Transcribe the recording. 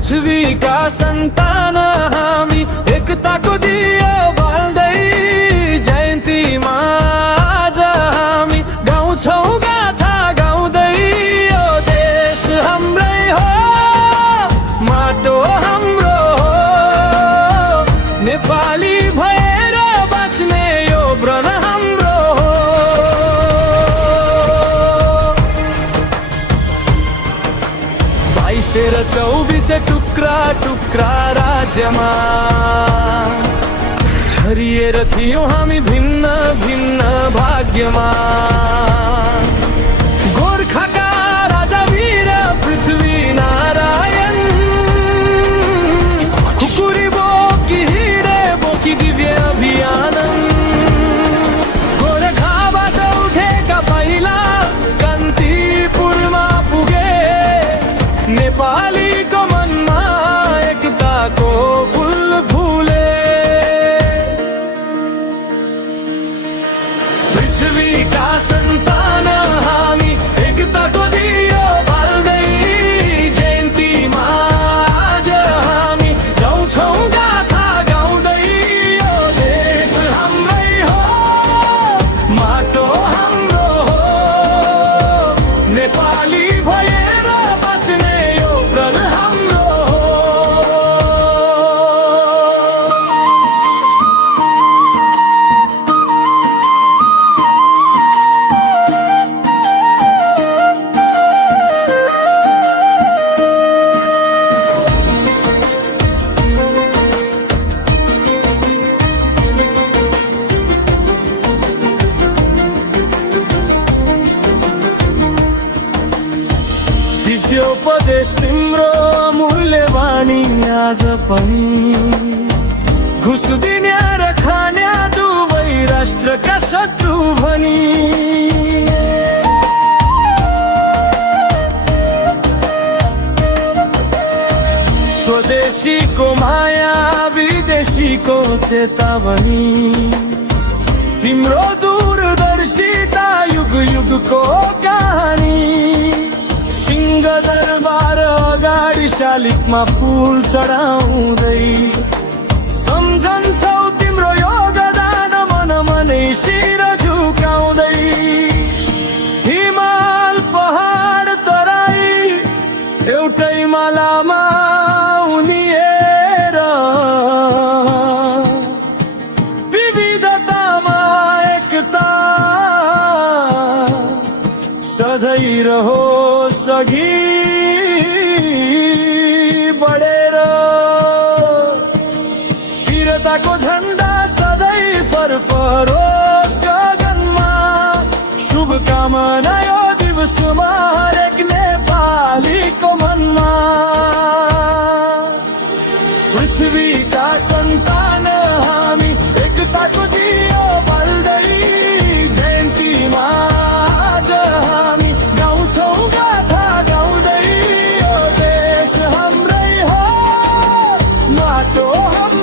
पृथ्वीका सन्तान हामी एकताको दियो बाल्दै जयन्तीमा आज हामी गाउँछौँ गाथा गाउँदै यो देश हाम्रै हो माटो हाम्रो हो नेपाली भएर बाँच्ने यो व्रण हाम्रो हो 22 र 24 टुक्रा टुक्रा राज्यमा छरिएर थियौँ हामी भिन्न भिन्न भाग्यमा गोर्खाका राजा वीर पृथ्वी नारायण खुकुरी बोकी हिँडे बोकी दिव्य अभियान गोर्खाबाट उठेका पहिला कान्तिपुरमा पुगे नेपालीको मनमा एकताको फुल फुले पृथ्वीका सन्तान हामी एकताको दियो बाल्दै जयन्तीमा आज हामी गाउँछौँ गाथा गाउँदै यो देश हाम्रै हो माटो हाम्रो हो नेपाली भएर बाँच्ने यो व्रण हाम्रो हो दिव्योपदेश तिम्रो मूल्यवाणी आज पनि घुस दिने र खाने दुवै राष्ट्रका शत्रु भनी स्वदेशीको माया विदेशीको चेतावनी तिम्रो दूरदर्शिता युग युगको कहानी सिंहदरबार अगाडि शालिगमा फुल चढाउँदै सम्झन्छौ तिम्रो योगदान मन मनै शिर झुकाउँदै हिमाल पहाड तराई एउटै मालामा उनिएर विविधतामा एकता सधैँ रहोस् अघि बढेर वीरताको झन्डा सधैँ फरफरोस् गगनमा शुभकामना यो दिवसमा हरेक नेपालीको मनमा पृथ्वीका सन्तान हामी एकताको दियो बाल्दै जयन्तीमा आज हामी गाउँछौँ गाथा गाउँदै यो देश हाम्रै हो माटो हाम्रो